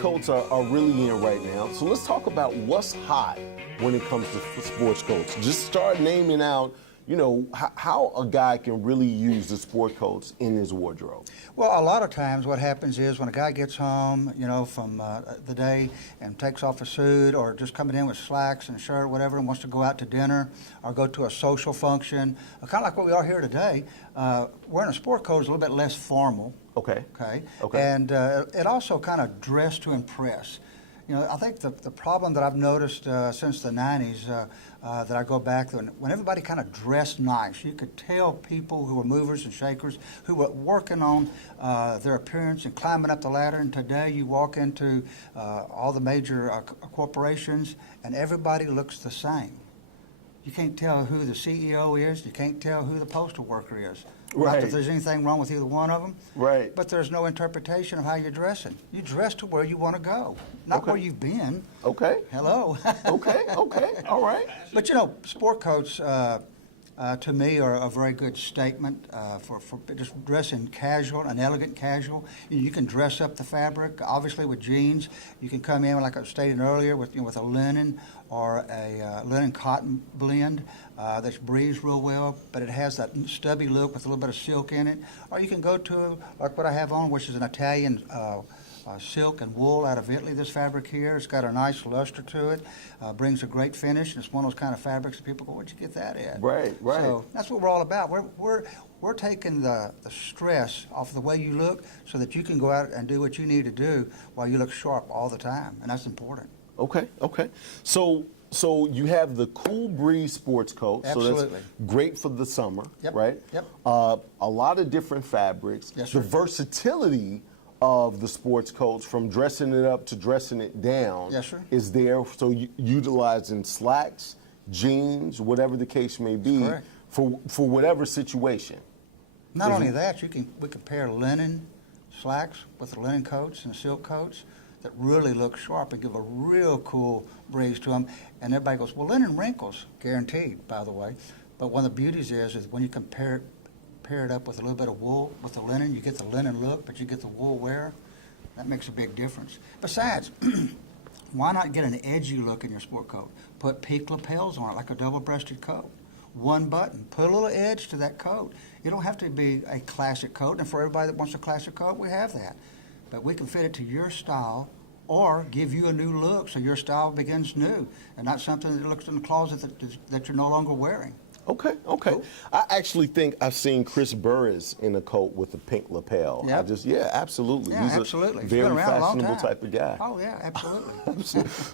coats are really in right now. So let's talk about what's hot when it comes to sports coats. Just start naming out, you know, how a guy can really use the sport coats in his wardrobe. Well, a lot of times what happens is when a guy gets home, you know, from the day and takes off a suit or just coming in with slacks and a shirt or whatever and wants to go out to dinner or go to a social function, kind of like what we are here today, wearing a sport coat is a little bit less formal. Okay. Okay. Okay. And it also kind of dress to impress. You know, I think the problem that I've noticed since the 90s that I go back to, when everybody kind of dressed nice, you could tell people who were movers and shakers, who were working on their appearance and climbing up the ladder. And today you walk into all the major corporations and everybody looks the same. You can't tell who the CEO is. You can't tell who the postal worker is. Right. Not that there's anything wrong with either one of them. Right. But there's no interpretation of how you're dressing. You dress to where you want to go, not Okay. where you've been. Okay. Hello. Okay. All right. But you know, sport coats to me are a very good statement for just dressing casual, an elegant casual. You can dress up the fabric, obviously with jeans. You can come in, like I was stating earlier, with with a linen or a linen cotton blend that's breathes real well, but it has that stubby look with a little bit of silk in it. Or you can go to like what I have on, which is an Italian silk and wool out of Italy. This fabric here, it's got a nice luster to it, brings a great finish. It's one of those kind of fabrics that people go, "Where'd you get that at?" Right. So that's what we're all about. We're taking the stress off of the way you look so that you can go out and do what you need to do while you look sharp all the time, and that's important. Okay. So you have the Cool Breeze sports coat. Absolutely. So that's great for the summer, Yep. right? Yep. A lot of different fabrics. Yes, the sir. versatility of the sports coats, from dressing it up to dressing it down, Yes, sir. is there. So utilizing slacks, jeans, whatever the case may be, Correct. for whatever situation. Not only that, we can pair linen slacks with the linen coats and silk coats that really look sharp and give a real cool breeze to them. And everybody goes, "Well, linen wrinkles, guaranteed, by the way." But one of the beauties is when you pair it up with a little bit of wool with the linen, you get the linen look, but you get the wool wear. That makes a big difference. Besides, why not get an edgy look in your sport coat? Put peak lapels on it like a double-breasted coat. One button. Put a little edge to that coat. You don't have to be a classic coat, and for everybody that wants a classic coat, we have that. But we can fit it to your style or give you a new look so your style begins new and not something that looks in the closet that you're no longer wearing. Okay. Cool. I actually think I've seen Chris Burris in a coat with a pink lapel. Yep. Absolutely. Yeah, He's absolutely. a He's been very around a long fashionable time. type of guy. Oh, yeah, absolutely.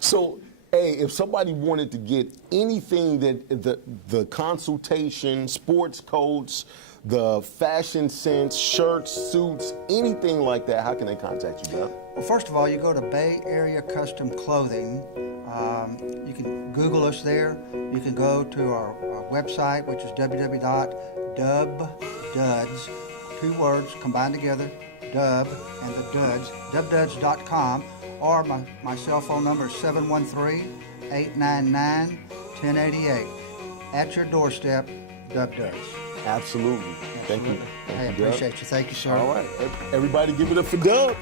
So, hey, if somebody wanted to get anything that the consultation, sports coats, the fashion sense, shirts, suits, anything like that, how can they contact you, Doug? Well, first of all, you go to Bay Area Custom Clothing. You can Google us there. You can go to our website, which is www.dubduds, 2 words combined together, dub and the duds, dubduds.com, or my cell phone number is 713-899-1088. At your doorstep, Dub Duds. Absolutely. Thank you. I Thank you, Doug. appreciate you. Thank you, sir. All right. Everybody give it up for Doug.